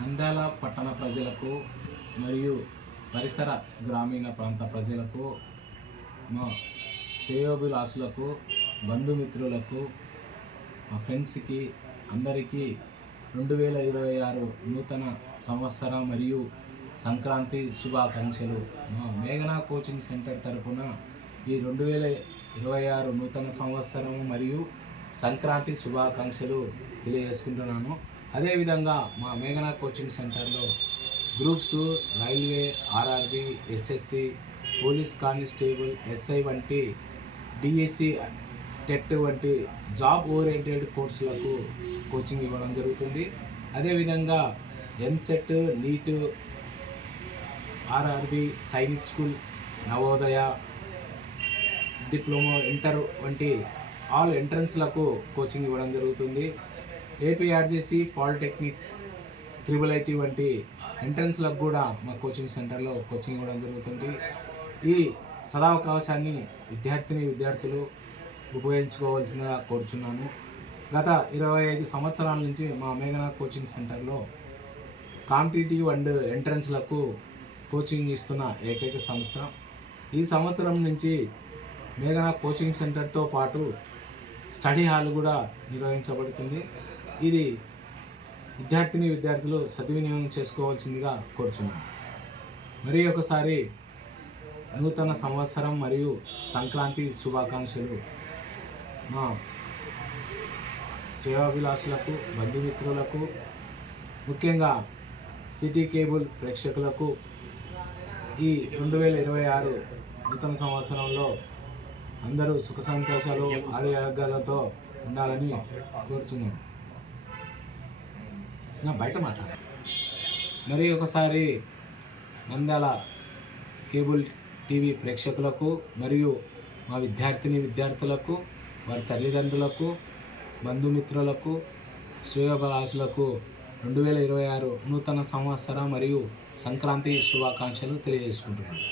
నంద్యాల పట్టణ ప్రజలకు మరియు పరిసర గ్రామీణ ప్రాంత ప్రజలకు, మా శ్రేయోభిలాషులకు, బంధుమిత్రులకు, మా ఫ్రెండ్స్కి అందరికీ 2026 నూతన సంవత్సర మరియు సంక్రాంతి శుభాకాంక్షలు. మా మేఘనా కోచింగ్ సెంటర్ తరపున ఈ 2026 నూతన సంవత్సరం మరియు సంక్రాంతి శుభాకాంక్షలు తెలియజేసుకుంటున్నాను. అదేవిధంగా మా మేఘనా కోచింగ్ సెంటర్లో groups, railway, RRB, SSC, police constable, SI వంటి డిఎస్సి, టెట్ వంటి జాబ్ ఓరియంటెడ్ కోర్సులకు కోచింగ్ ఇవ్వడం జరుగుతుంది. అదేవిధంగా EAMCET, NEET, RRB, Sainik school, Navodaya, diploma, inter వంటి ఆల్ ఎంట్రన్స్లకు కోచింగ్ ఇవ్వడం జరుగుతుంది. ఏపీఆర్జేసి, పాలిటెక్నిక్, త్రిబుల్ ఐటీ వంటి ఎంట్రన్స్లకు కూడా మా కోచింగ్ సెంటర్లో కోచింగ్ ఇవ్వడం జరుగుతుంది. ఈ సదావకాశాన్ని విద్యార్థులు ఉపయోగించుకోవాల్సిందిగా కోరుచున్నాను. గత 25 సంవత్సరాల నుంచి మా మేఘనా కోచింగ్ సెంటర్లో కాంపిటేటివ్ అండ్ ఎంట్రన్స్లకు కోచింగ్ ఇస్తున్న ఏకైక సంస్థ. ఈ సంవత్సరం నుంచి మేఘనా కోచింగ్ సెంటర్తో పాటు స్టడీ హాల్ కూడా నిర్వహించబడుతుంది. ఇది విద్యార్థులు సద్వినియోగం చేసుకోవాల్సిందిగా కోరుచున్నాను. మరి ఒకసారి నూతన సంవత్సరం మరియు సంక్రాంతి శుభాకాంక్షలు మా శ్రేయోభిలాషులకు, బంధుమిత్రులకు, ముఖ్యంగా సిటీ కేబుల్ ప్రేక్షకులకు ఈ 2026 నూతన సంవత్సరంలో అందరూ సుఖ సంతోషాలు, ఆరోగ్యాలతో ఉండాలని కోరుతున్నాను. నా బయట మాట్లాడ మరి ఒకసారి నంద్యాల కేబుల్ టీవీ ప్రేక్షకులకు మరియు మా విద్యార్థులకు, వారి తల్లిదండ్రులకు, బంధుమిత్రులకు, శ్రేయోభిలాషులకు 2026 నూతన సంవత్సర మరియు సంక్రాంతి శుభాకాంక్షలు తెలియజేసుకుంటున్నాను.